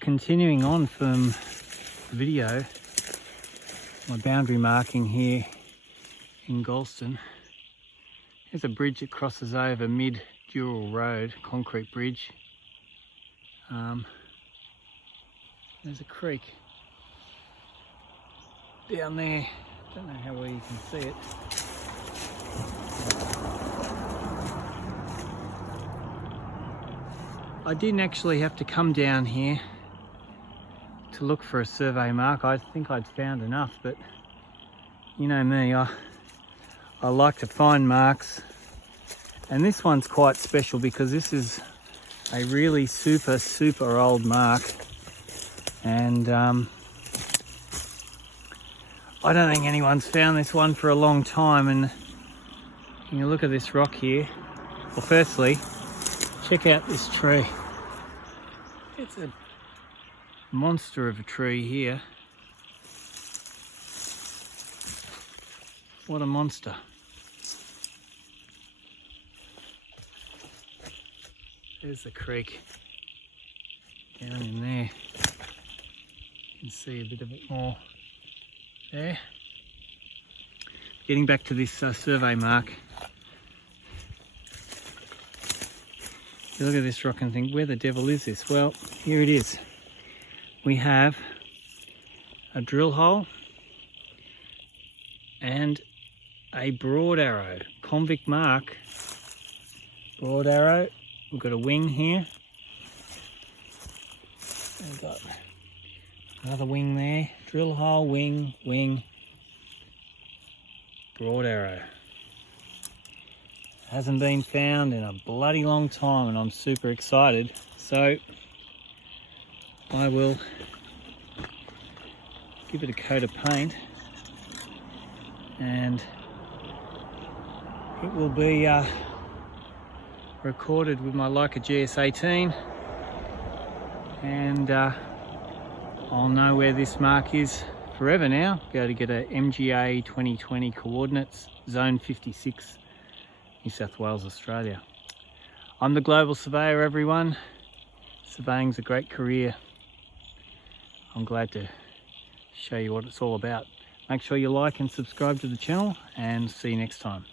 Continuing on from the video, my boundary marking here in Galston. There's a bridge that crosses over mid-Dural Road, concrete bridge. There's a creek down there. Don't know how well you can see it. I didn't actually have to come down here to look for a survey mark. I think I'd found enough, but you know me, I like to find marks. And this one's quite special because this is a really super old mark. And I don't think anyone's found this one for a long time. And you look at this rock here. Well, firstly, check out this tree. It's a monster of a tree here. What a monster. There's the creek down in there. You can see a bit of it more there. Getting back to this survey mark. You look at this rock and think, where the devil is this? Well, here it is. We have a drill hole and a broad arrow. Convict mark, broad arrow. We've got a wing here. We've got another wing there. Drill hole, wing, broad arrow. Hasn't been found in a bloody long time and I'm super excited. So I will give it a coat of paint and it will be recorded with my Leica GS18 and I'll know where this mark is forever now. Go to get a MGA 2020 coordinates, zone 56. New South Wales, Australia. I'm the Global Surveyor, everyone. Surveying's a great career. I'm glad to show you what it's all about. Make sure you like and subscribe to the channel and see you next time.